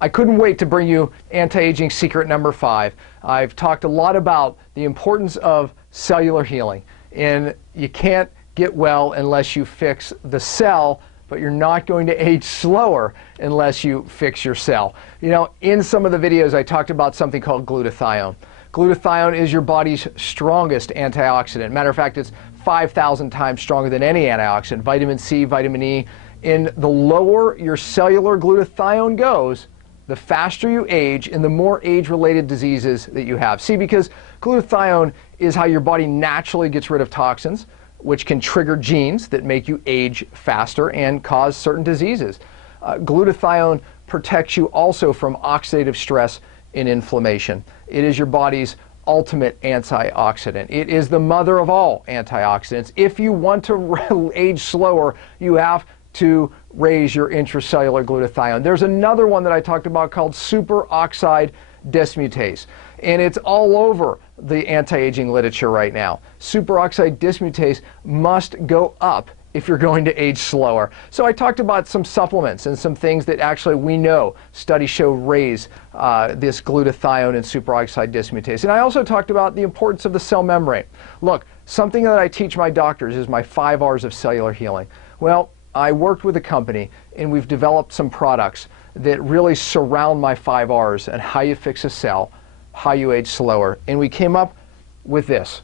I couldn't wait to bring you anti-aging secret number 5. I've talked a lot about the importance of cellular healing, and you can't get well unless you fix the cell, but you're not going to age slower unless you fix your cell. You know, in some of the videos I talked about something called glutathione. Glutathione is your body's strongest antioxidant. Matter of fact, it's 5,000 times stronger than any antioxidant. Vitamin C, vitamin E. And the lower your cellular glutathione goes, the faster you age and the more age-related diseases that you have. See, because glutathione is how your body naturally gets rid of toxins, which can trigger genes that make you age faster and cause certain diseases. Glutathione protects you also from oxidative stress and inflammation. It is your body's ultimate antioxidant. It is the mother of all antioxidants. If you want to age slower, you have to raise your intracellular glutathione. There's another one that I talked about called superoxide dismutase, and it's all over the anti-aging literature right now. Superoxide dismutase must go up if you're going to age slower. So I talked about some supplements and some things that actually we know studies show raise this glutathione and superoxide dismutase. And I also talked about the importance of the cell membrane. Look, something that I teach my doctors is my 5 R's of cellular healing. Well, I worked with a company and we've developed some products that really surround my 5 R's and how you fix a cell, how you age slower. And we came up with this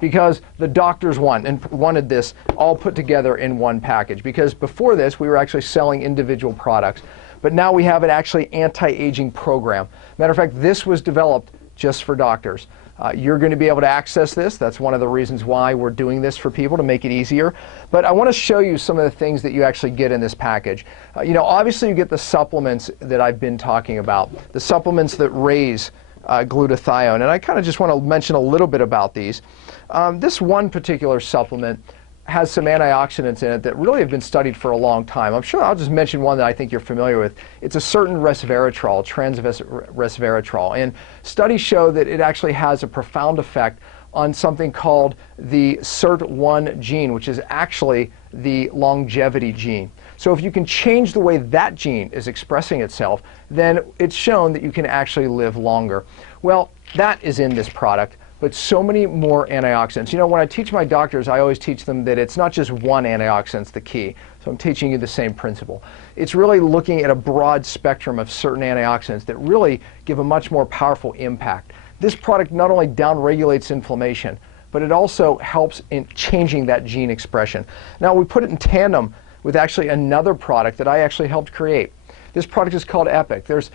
because the doctors wanted this all put together in one package, because before this we were actually selling individual products, but now we have an actually anti-aging program. Matter of fact, this was developed just for doctors. You're going to be able to access this. That's one of the reasons why we're doing this for people, to make it easier. But I want to show you some of the things that you actually get in this package. You know, obviously you get the supplements that I've been talking about, the supplements that raise glutathione, and I kind of just want to mention a little bit about these. This one particular supplement has some antioxidants in it that really have been studied for a long time. I'm sure I'll just mention one that I think you're familiar with. It's a certain resveratrol, resveratrol, and studies show that it actually has a profound effect on something called the SIRT1 gene, which is actually the longevity gene. So if you can change the way that gene is expressing itself, then it's shown that you can actually live longer. Well, that is in this product, but so many more antioxidants. You know, when I teach my doctors, I always teach them that it's not just one antioxidant's the key. So I'm teaching you the same principle. It's really looking at a broad spectrum of certain antioxidants that really give a much more powerful impact. This product not only downregulates inflammation, but it also helps in changing that gene expression. Now, we put it in tandem with actually another product that I actually helped create. This product is called Epic. There's,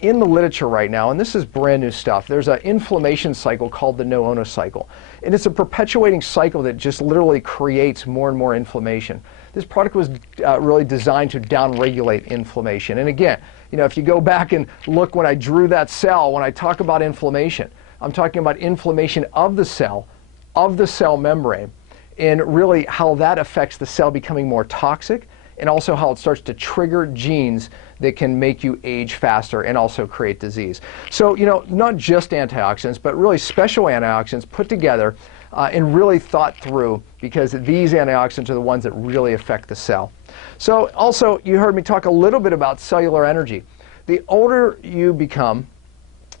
in the literature right now, and this is brand new stuff, there's an inflammation cycle called the no-ono cycle. And it's a perpetuating cycle that just literally creates more and more inflammation. This product was really designed to downregulate inflammation. And again, you know, if you go back and look when I drew that cell, when I talk about inflammation, I'm talking about inflammation of the cell membrane, and really how that affects the cell becoming more toxic, and also how it starts to trigger genes that can make you age faster and also create disease. So, you know, not just antioxidants, but really special antioxidants put together and really thought through, because these antioxidants are the ones that really affect the cell. So also, you heard me talk a little bit about cellular energy. The older you become,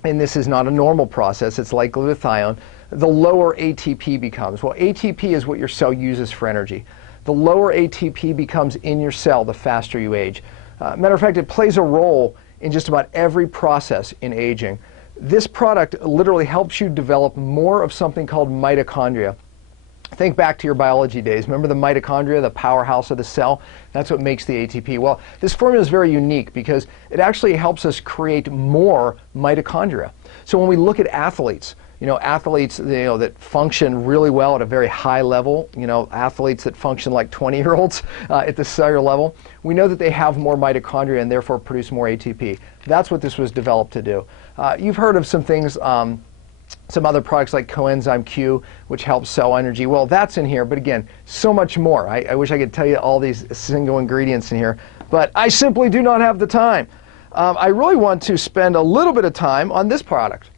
and this is not a normal process, it's like glutathione, the lower ATP becomes. Well, ATP is what your cell uses for energy. The lower ATP becomes in your cell, the faster you age. Matter of fact, it plays a role in just about every process in aging. This product literally helps you develop more of something called mitochondria. Think back to your biology days. Remember the mitochondria, the powerhouse of the cell? That's what makes the ATP. Well, this formula is very unique because it actually helps us create more mitochondria. So when we look at athletes, athletes that function really well at a very high level, athletes that function like 20-year-olds at the cellular level, we know that they have more mitochondria and therefore produce more ATP. That's what this was developed to do. You've heard of some things, some other products like coenzyme Q, which helps cell energy. Well, that's in here, but again, so much more. I wish I could tell you all these single ingredients in here, but I simply do not have the time. I really want to spend a little bit of time on this product.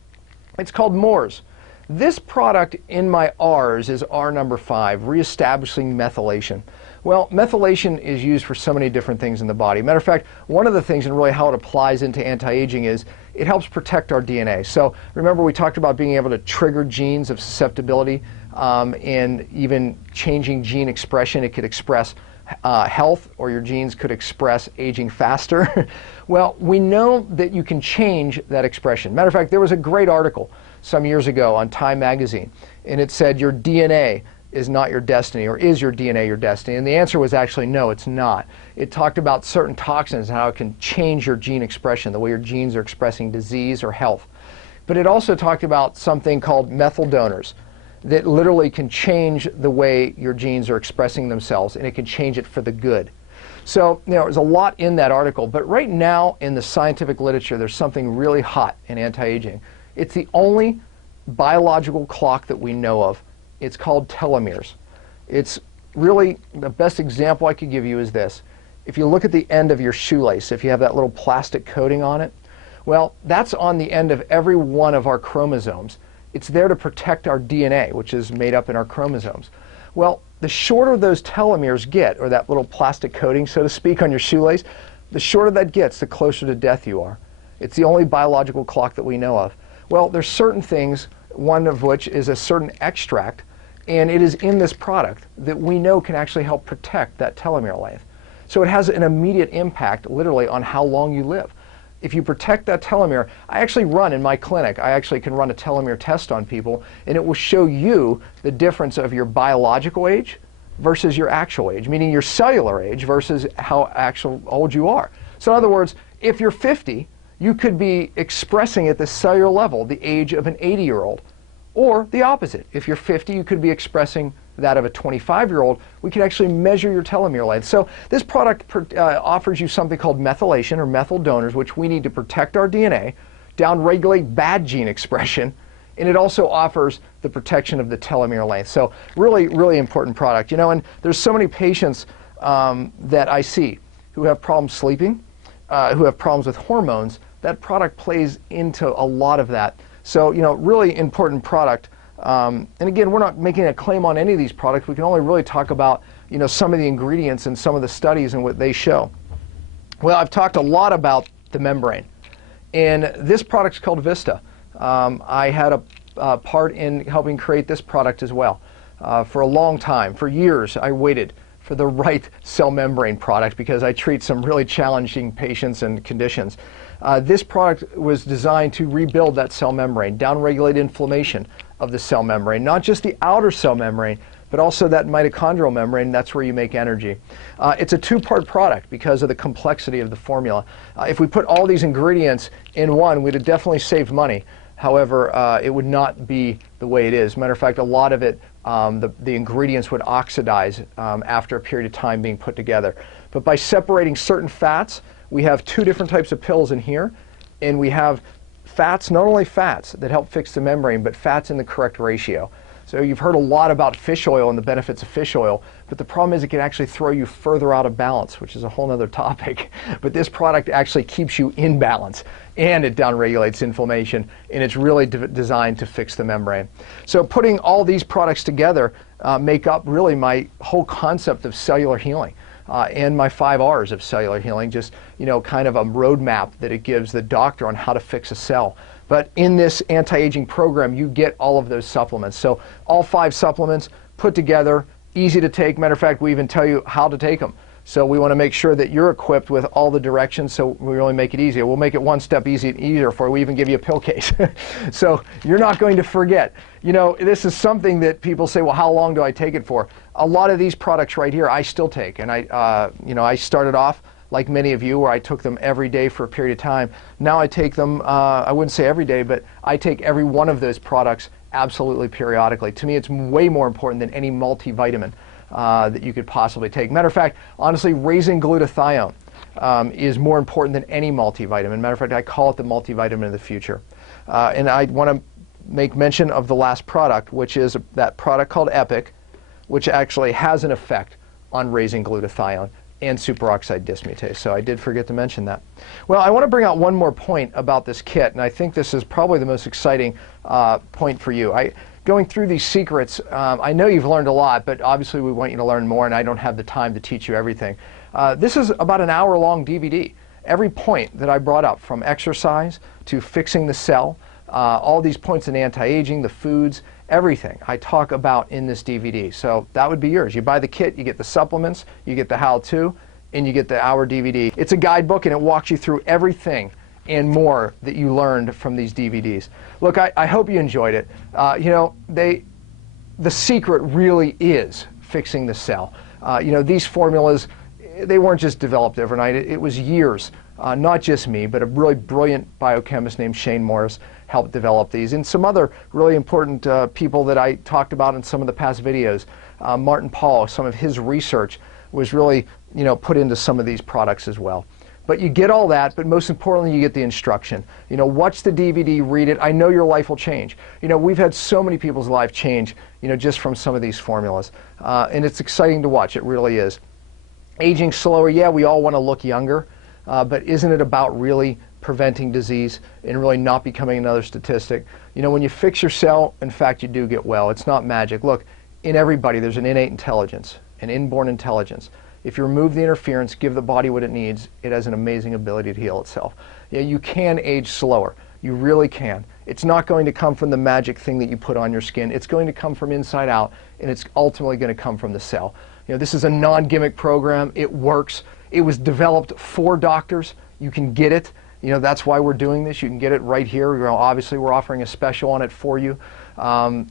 It's called MORS. This product in my R's is R number 5, reestablishing methylation. Well, methylation is used for so many different things in the body. Matter of fact, one of the things and really how it applies into anti-aging is it helps protect our DNA. So remember we talked about being able to trigger genes of susceptibility and even changing gene expression. It could express health, or your genes could express aging faster. Well, we know that you can change that expression. Matter of fact, there was a great article some years ago on Time magazine, and it said your DNA is not your destiny, or is your DNA your destiny? And the answer was actually no, it's not. It talked about certain toxins and how it can change your gene expression, the way your genes are expressing disease or health. But it also talked about something called methyl donors that literally can change the way your genes are expressing themselves, and it can change it for the good. So, there's a lot in that article, but right now in the scientific literature, there's something really hot in anti-aging. It's the only biological clock that we know of. It's called telomeres. It's really, the best example I could give you is this. If you look at the end of your shoelace, if you have that little plastic coating on it, well, that's on the end of every one of our chromosomes. It's there to protect our DNA, which is made up in our chromosomes. Well, the shorter those telomeres get, or that little plastic coating, so to speak, on your shoelace, the shorter that gets, the closer to death you are. It's the only biological clock that we know of. Well, there's certain things, one of which is a certain extract, and it is in this product that we know can actually help protect that telomere length. So it has an immediate impact, literally, on how long you live. If you protect that telomere, I actually run in my clinic, I actually can run a telomere test on people, and it will show you the difference of your biological age versus your actual age, meaning your cellular age versus how actual old you are. So in other words, if you're 50, you could be expressing at the cellular level the age of an 80-year-old. Or the opposite. If you're 50, you could be expressing that of a 25-year-old. We can actually measure your telomere length. So this product offers you something called methylation, or methyl donors, which we need to protect our DNA, downregulate bad gene expression, and it also offers the protection of the telomere length. So really, really important product. And there's so many patients that I see who have problems sleeping, who have problems with hormones. That product plays into a lot of that. So, really important product. And again, we're not making a claim on any of these products. We can only really talk about, some of the ingredients and some of the studies and what they show. Well, I've talked a lot about the membrane. And this product's called Vista. I had a part in helping create this product as well. For a long time, for years, I waited for the right cell membrane product because I treat some really challenging patients and conditions. This product was designed to rebuild that cell membrane, downregulate inflammation of the cell membrane, not just the outer cell membrane, but also that mitochondrial membrane. That's where you make energy. It's a two-part product because of the complexity of the formula. If we put all these ingredients in one, we'd have definitely saved money. However, it would not be the way it is. Matter of fact, a lot of it, the ingredients would oxidize after a period of time being put together. But by separating certain fats, we have two different types of pills in here, and we have fats, not only fats that help fix the membrane, but fats in the correct ratio. So you've heard a lot about fish oil and the benefits of fish oil, but the problem is it can actually throw you further out of balance, which is a whole other topic. But this product actually keeps you in balance, and it downregulates inflammation, and it's really designed to fix the membrane. So putting all these products together make up really my whole concept of cellular healing. And my 5 R's of cellular healing, just, kind of a roadmap that it gives the doctor on how to fix a cell. But in this anti-aging program, you get all of those supplements. So all 5 supplements put together, easy to take. Matter of fact, we even tell you how to take them. So we want to make sure that you're equipped with all the directions, so we really make it easier. We'll make it one step easier for you. We even give you a pill case. So you're not going to forget. This is something that people say, well, how long do I take it for? A lot of these products right here I still take. And I started off like many of you where I took them every day for a period of time. Now I take them, I wouldn't say every day, but I take every one of those products absolutely periodically. To me, it's way more important than any multivitamin that you could possibly take. Matter of fact, honestly, raising glutathione is more important than any multivitamin. Matter of fact, I call it the multivitamin of the future. And I want to make mention of the last product, which is that product called Epic, which actually has an effect on raising glutathione and superoxide dismutase. So I did forget to mention that. Well, I want to bring out one more point about this kit, and I think this is probably the most exciting point for you. going through these secrets, I know you've learned a lot, but obviously we want you to learn more, and I don't have the time to teach you everything. This is about an hour-long DVD. Every point that I brought up, from exercise to fixing the cell, all these points in anti-aging, the foods, everything I talk about in this DVD. So that would be yours. You buy the kit, you get the supplements, you get the how-to, and you get the hour DVD. It's a guidebook, and it walks you through everything and more that you learned from these DVDs. Look, I hope you enjoyed it. You know, the secret really is fixing the cell. You know, these formulas, they weren't just developed overnight. It was years, not just me, but a really brilliant biochemist named Shane Morris helped develop these, and some other really important people that I talked about in some of the past videos. Martin Paul, some of his research was really, you know, put into some of these products as well. But you get all that, but most importantly, you get the instruction. You know, watch the DVD, read it. I know your life will change. You know, we've had so many people's life change, you know, just from some of these formulas. And it's exciting to watch, it really is. Aging slower, yeah, we all want to look younger, but isn't it about really preventing disease and really not becoming another statistic? You know, when you fix your cell, in fact, you do get well. It's not magic. Look, in everybody, there's an innate intelligence, an inborn intelligence. If you remove the interference, give the body what it needs, it has an amazing ability to heal itself. Yeah, you can age slower. You really can. It's not going to come from the magic thing that you put on your skin. It's going to come from inside out, and it's ultimately going to come from the cell. You know, this is a non-gimmick program. It works. It was developed for doctors. You can get it. You know, that's why we're doing this. You can get it right here. You know, obviously, we're offering a special on it for you. I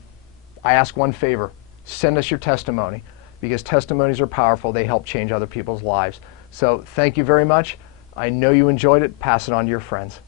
ask one favor. Send us your testimony, because testimonies are powerful. They help change other people's lives. So thank you very much. I know you enjoyed it. Pass it on to your friends.